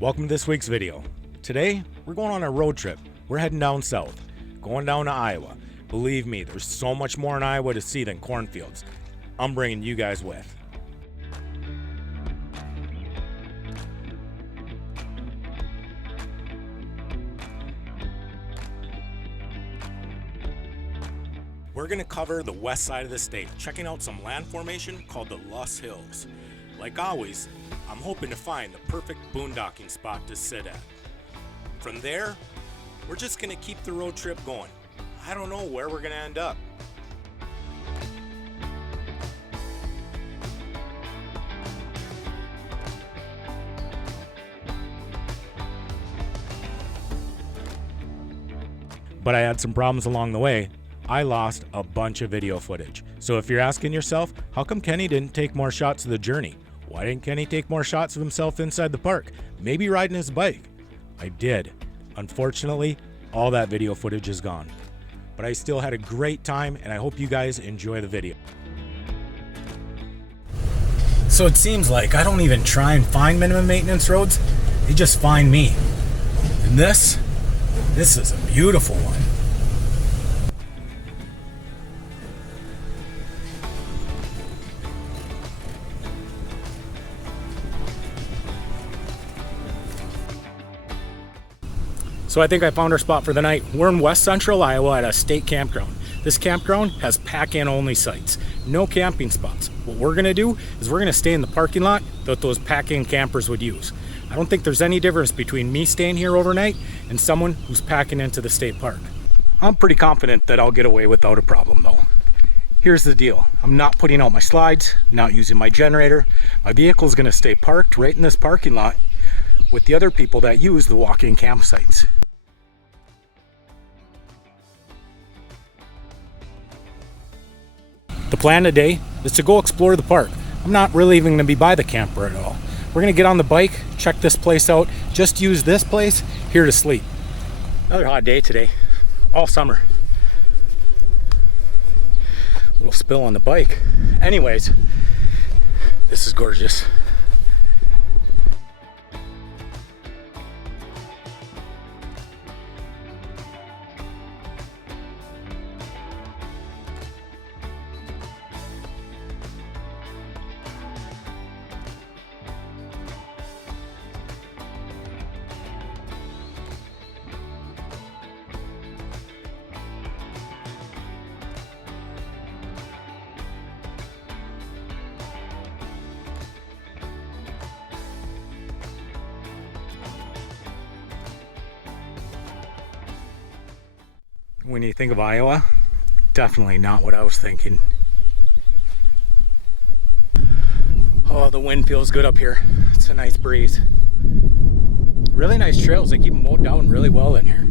Welcome to this week's video. Today, we're going on a road trip. We're heading down south, going down to Iowa. Believe me, there's so much more in Iowa to see than cornfields. I'm bringing you guys with. We're going to cover the west side of the state, checking out some land formation called the Loess Hills. Like always, I'm hoping to find the perfect boondocking spot to sit at. From there, we're just going to keep the road trip going. I don't know where we're going to end up. But I had some problems along the way. I lost a bunch of video footage. So if you're asking yourself, how come Kenny didn't take more shots of the journey? Why didn't Kenny take more shots of himself inside the park? Maybe riding his bike. I did. Unfortunately, all that video footage is gone. But I still had a great time, and I hope you guys enjoy the video. So it seems like I don't even try and find minimum maintenance roads. They just find me. And this is a beautiful one. So I think I found our spot for the night. We're in west central Iowa at a state campground. This campground has pack-in only sites, no camping spots. What we're gonna do is we're gonna stay in the parking lot that those pack-in campers would use. I don't think there's any difference between me staying here overnight and someone who's packing into the state park. I'm pretty confident that I'll get away without a problem though. Here's the deal. I'm not putting out my slides, not using my generator. My vehicle's gonna stay parked right in this parking lot with the other people that use the walk-in campsites. The plan today is to go explore the park. I'm not really even gonna be by the camper at all. We're gonna get on the bike, check this place out, just use this place here to sleep. Another hot day today, all summer. Little spill on the bike. Anyways, this is gorgeous. When you think of Iowa, definitely not what I was thinking. Oh, the wind feels good up here. It's a nice breeze. Really nice trails. They keep them mowed down really well in here.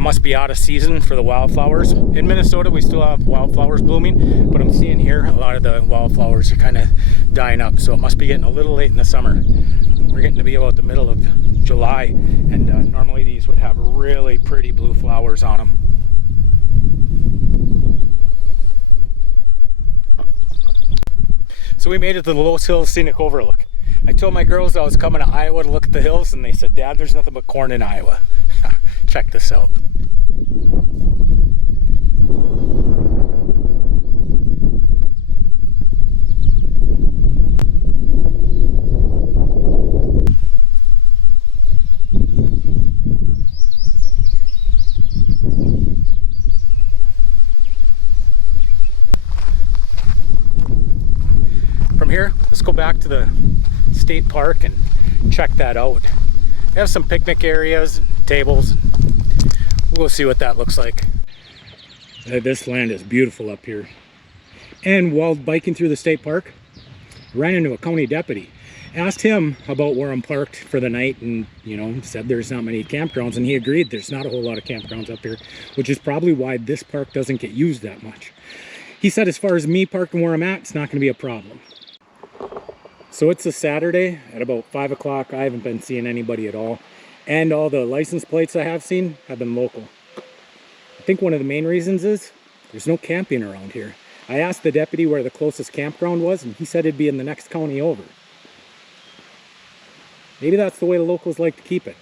Must be out of season for the wildflowers. In Minnesota we still have wildflowers blooming, but I'm seeing here a lot of the wildflowers are kind of dying up, so it must be getting a little late in the summer. We're getting to be about the middle of July, and normally these would have really pretty blue flowers on them. So we made it to the Loess Hills Scenic Overlook. I told my girls I was coming to Iowa to look at the hills, and they said, "Dad, there's nothing but corn in Iowa." Check this out. From here, let's go back to the state park and check that out. They have some picnic areas and tables. We'll go see what that looks like. This land is beautiful up here. And while biking through the state park, I ran into a county deputy. Asked him about where I'm parked for the night, and said there's not many campgrounds, and he agreed there's not a whole lot of campgrounds up here, which is probably why this park doesn't get used that much. He said as far as me parking where I'm at, it's not going to be a problem. So it's a Saturday at about 5 o'clock. I haven't been seeing anybody at all, and all the license plates I have seen have been local. I think one of the main reasons is there's no camping around here. I asked the deputy where the closest campground was, and he said it'd be in the next county over. Maybe that's the way the locals like to keep it.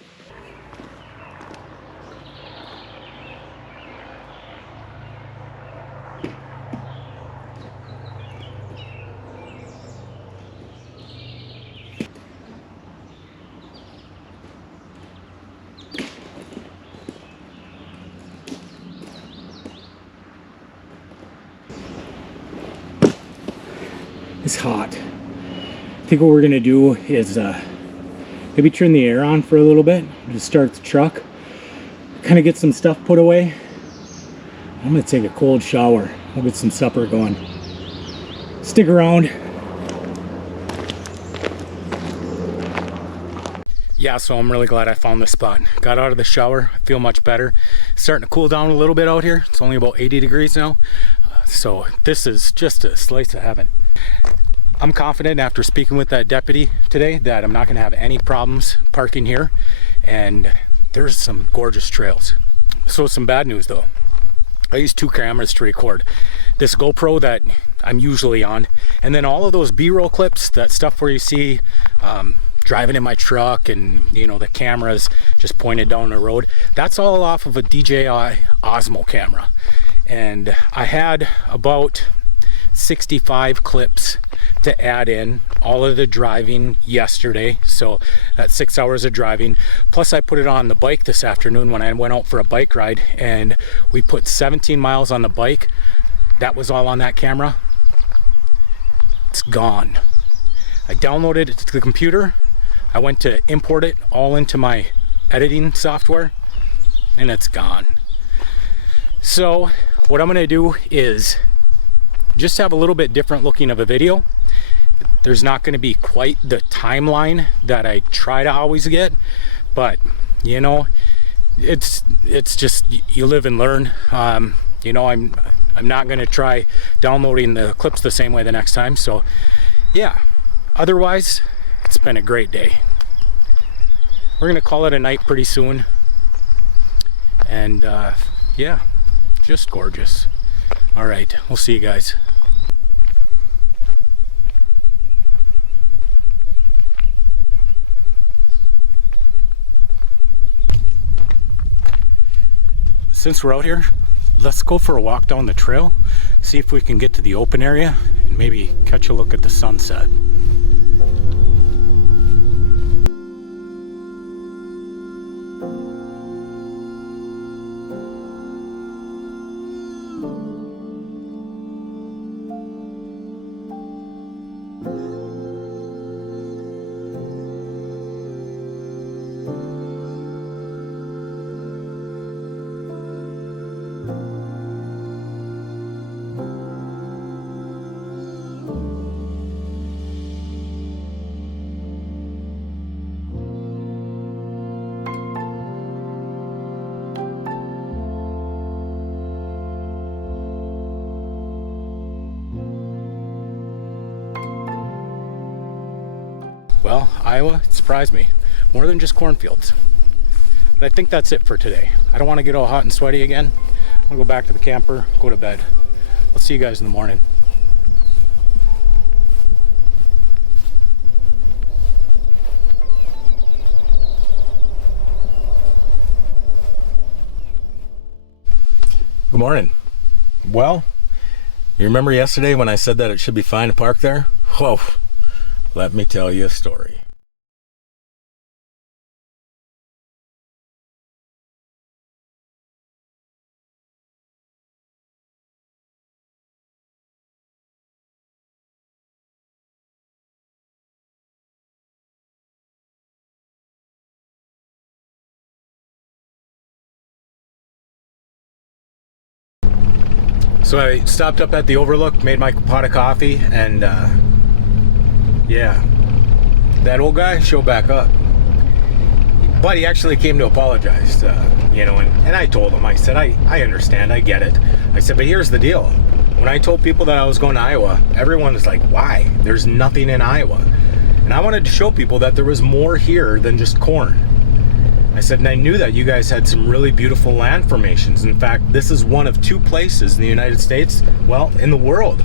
It's hot. I think what we're gonna do is maybe turn the air on for a little bit, just start the truck, kind of get some stuff put away. I'm gonna take a cold shower. We'll get some supper going. Stick around. Yeah, so I'm really glad I found this spot. Got out of the shower, I feel much better. It's starting to cool down a little bit out here. It's only about 80 degrees now. So this is just a slice of heaven. I'm confident after speaking with that deputy today that I'm not going to have any problems parking here, and there's some gorgeous trails. So some bad news though. I use 2 cameras to record. This GoPro that I'm usually on, and then all of those B-roll clips, that stuff where you see driving in my truck and the cameras just pointed down the road, that's all off of a DJI Osmo camera. And I had about 65 clips to add in, all of the driving yesterday, so that's 6 hours of driving, plus I put it on the bike this afternoon when I went out for a bike ride, and we put 17 miles on the bike. That was all on that camera. It's gone. I downloaded it to the computer, I went to import it all into my editing software, and it's gone. So what I'm gonna do is just have a little bit different looking of a video. There's not going to be quite the timeline that I try to always get, but it's just, you live and learn. I'm not going to try downloading the clips the same way the next time. So yeah, otherwise it's been a great day. We're going to call it a night pretty soon, and yeah, just gorgeous. All right, we'll see you guys. Since we're out here, let's go for a walk down the trail, see if we can get to the open area and maybe catch a look at the sunset. Well, Iowa surprised me. More than just cornfields. But I think that's it for today. I don't want to get all hot and sweaty again. I'm gonna go back to the camper, go to bed. I'll see you guys in the morning. Good morning. Well, you remember yesterday when I said that it should be fine to park there? Whoa. Let me tell you a story. So I stopped up at the Overlook, made my pot of coffee, and yeah, that old guy showed back up. But he actually came to apologize, and I told him, I said, I understand, I get it. I said, but here's the deal. When I told people that I was going to Iowa, everyone was like, why? There's nothing in Iowa. And I wanted to show people that there was more here than just corn. I said, and I knew that you guys had some really beautiful land formations. In fact, this is one of 2 places in the United States, well, in the world.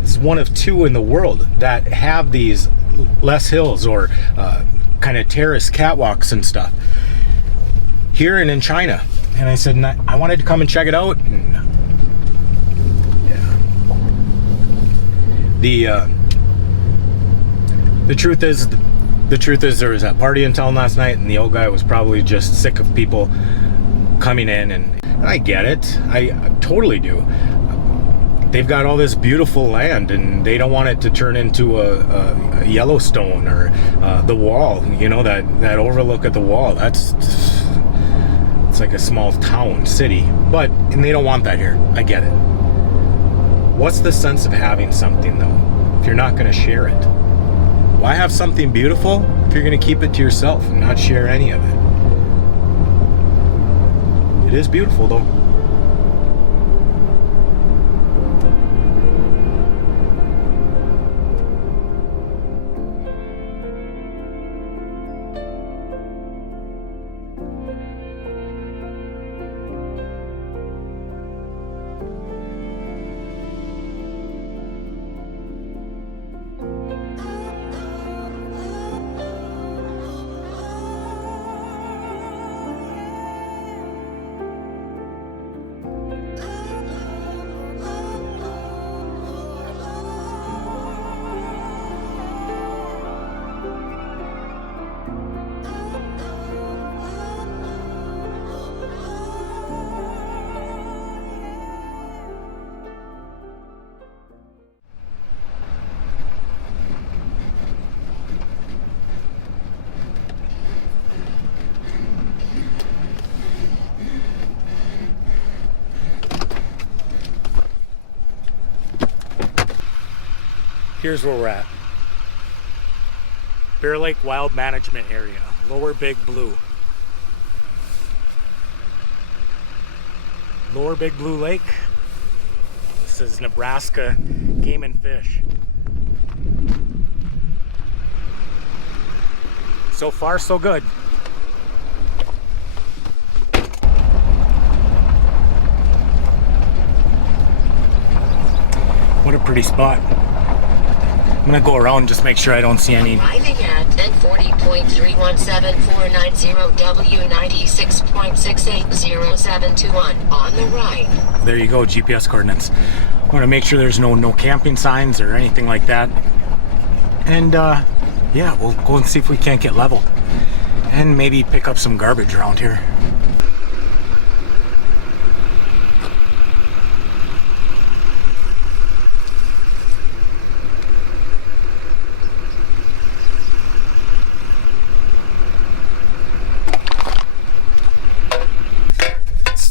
This is one of 2 in the world that have these Loess hills or kind of terrace catwalks and stuff. Here and in China. And I said, and I wanted to come and check it out. And, yeah. The truth is there was a party in town last night, and the old guy was probably just sick of people coming in, and I get it. I totally do. They've got all this beautiful land, and they don't want it to turn into a Yellowstone or the Wall. That overlook at the Wall. It's like a small town, city, and they don't want that here. I get it. What's the sense of having something, though, if you're not going to share it? Why have something beautiful if you're going to keep it to yourself and not share any of it? It is beautiful, though. Here's where we're at. Bear Lake Wild Management Area, Lower Big Blue. Lower Big Blue Lake. This is Nebraska Game and Fish. So far, so good. What a pretty spot. I'm gonna go around and just make sure I don't see any. Arriving at N40.317/490W96.68071 on the right. There you go, GPS coordinates. I want to make sure there's no camping signs or anything like that. And yeah, we'll go and see if we can't get level. And maybe pick up some garbage around here.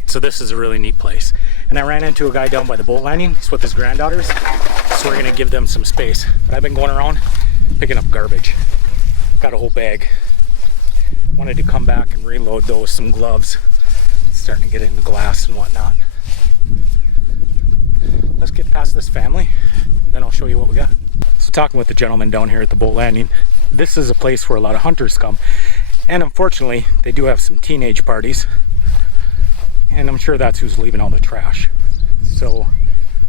So this is a really neat place. And I ran into a guy down by the boat landing. He's with his granddaughters. So we're gonna give them some space. But I've been going around picking up garbage. Got a whole bag. Wanted to come back and reload though with some gloves. It's starting to get into glass and whatnot. Let's get past this family, and then I'll show you what we got. So talking with the gentleman down here at the boat landing, this is a place where a lot of hunters come. And unfortunately, they do have some teenage parties. And I'm sure that's who's leaving all the trash. So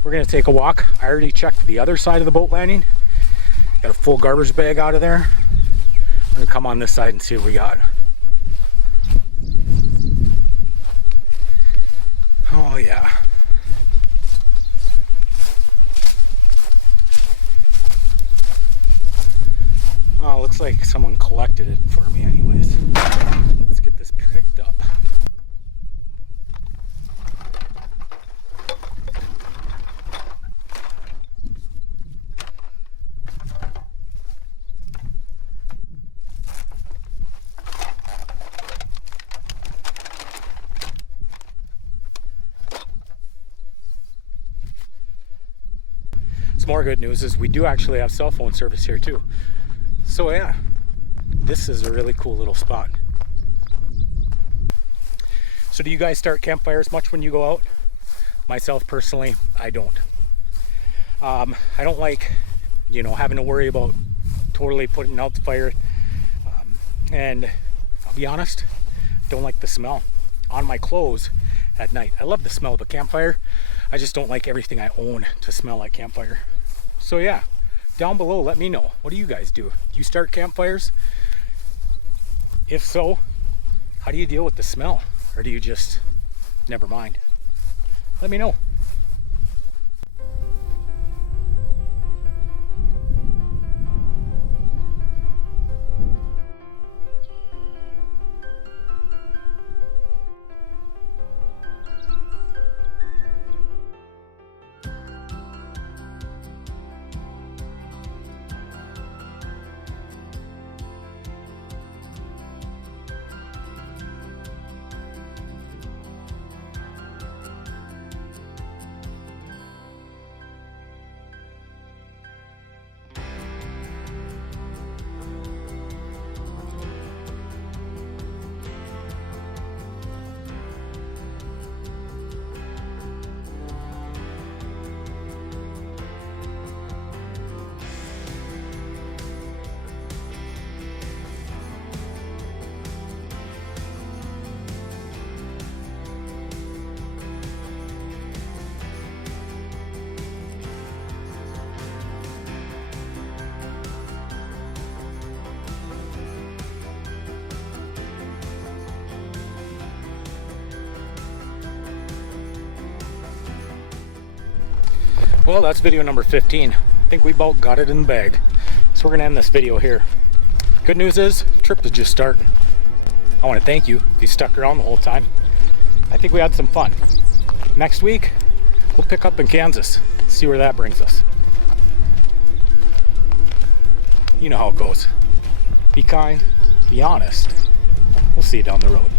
we're gonna take a walk. I already checked the other side of the boat landing. Got a full garbage bag out of there. We're gonna come on this side and see what we got. Oh yeah. Oh, looks like someone collected it for me anyways. Let's get this picked up. Some more good news is we do actually have cell phone service here too. So yeah, this is a really cool little spot. So do you guys start campfires much when you go out? Myself personally, I don't. I don't like, having to worry about totally putting out the fire. And I'll be honest, don't like the smell on my clothes at night. I love the smell of a campfire. I just don't like everything I own to smell like campfire. So yeah, down below, let me know. What do you guys do? Do you start campfires? If so, how do you deal with the smell? Or do you just never mind? Let me know. Well, that's video number 15. I think we about got it in the bag. So we're gonna end this video here. Good news is, trip is just starting. I wanna thank you if you stuck around the whole time. I think we had some fun. Next week, we'll pick up in Kansas, see where that brings us. You know how it goes. Be kind, be honest. We'll see you down the road.